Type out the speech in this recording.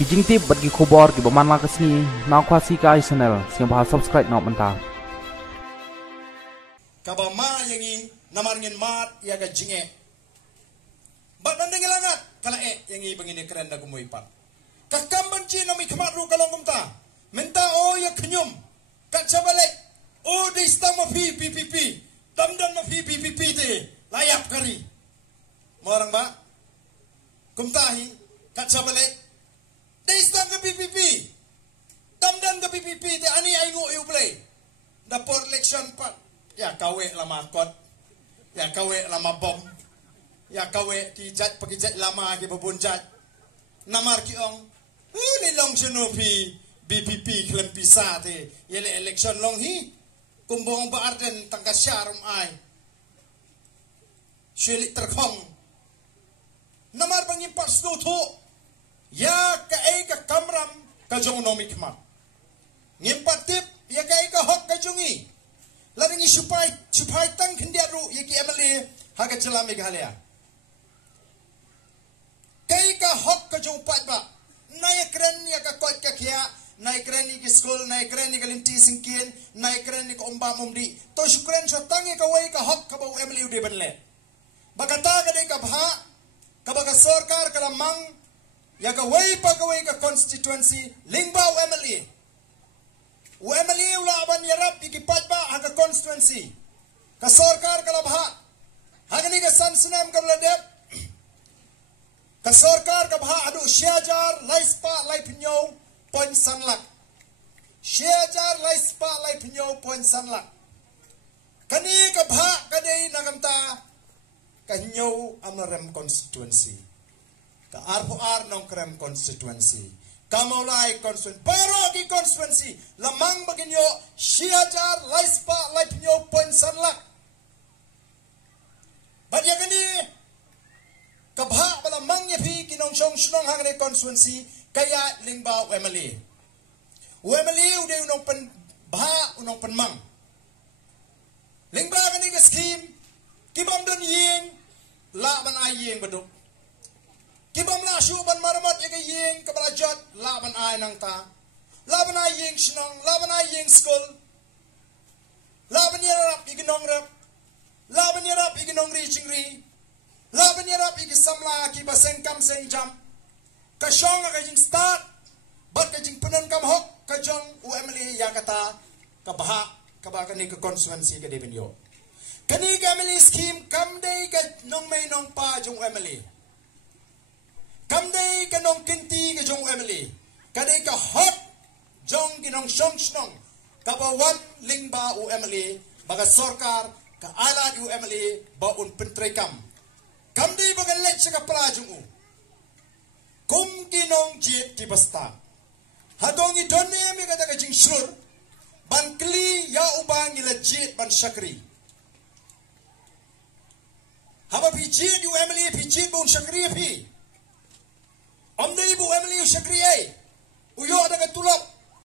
kijing tip bagi khobor ki baman la kasni na khwasi ka channel siang bah subscribe na manta kabama yangi namarngin mat ya ga jinge bat nandengelangat kala yangi bangini keren da gumoi pat kakam banci na mi khamat ru kalong kumta menta o ya knyum kat sabalek o de istama fi PPP damdan ma fi PPP te layap kari morang ba kumtahi kat sabalek de istama PPP damdan ke PPP te ani ai ngo yu play da por election pat ya kawe lama kot ya kawe lama bom ya kawe ki jat pagi jat lama ke babon jat namar ki ong ni long seno pi BPP klem pisa te yele election long hi kumbong ba arden tangka syarum ai syeli terkhong namar bangi pas do tho ya ka ka kamram ka jong no mikma ngimpat tip ya ka hok ka jongi laringi supai tang kendiaru yaki emali haga jela Meghalaya kai ka hok ka jong pat ba nai kren ya ka kot ka khia nai kren ni ki school nai kren ni ka linti singkin nai kren ni ko omba mumdi to shukren so tangi ka wai ka hok ka ba emali ude benle bagata ka dei ka bha ka ba ka sarkar ka mang ya ka wai pa ka wai ka constituency lingba emali UMLE ulaban yarap ikipat ba haka constituency ka sarkar ka labha hagani ka sansunam ka bladep ka sarkar ka bha adu shiajar laispa laipnyo point sanlak shiajar laispa laipnyo point sanlak kani ka bha kadei nagamta ka nyo amrem constituency ka ar nong krem constituency Kamolai constituency, Paroki constituency, lamang baginyo, Shiajar, Laispa, Laipnyo, Point Sanlak. Badya gani, kabha balamang yapi kinong shnong hangre constituency, kaya lingba UMLE. UMLE ude unong pen bha unong penmang. Lingba gani ka scheme, kibam don ying, la ban ay ying baduk. Kibam la ban maramat ya yeng kabalajot laban ay nang ta laban ay yeng shnong laban ay yeng school laban yarap ignong rap laban yarap ignong ri chingri laban yarap igisamla ki baseng kam seng jam ka shong ka jing start bat ka jing punan kam hok ka jong UMLE ya kata ka baha ka ba ka ni ka constituency ka de benyo kani ka UMLE scheme kam dei ka nong may nong pa jong UMLE Kamdei kanong kinti ka jong UMLE. Kadei ka hot jong kinong shnong kabawan lingba UMLE baga sarkar ka alad UMLE baun pentrekam. Kamdei baga let sa kaprajong u. Kum kinong jit ti basta. Hadong idone mi kata ka jing shur ban kli ya ubang ila jit ban shakri. Haba pi jit UMLE pi jit baun shakri pi. Om dei bu UMLE shakriye uyo ada ka tulok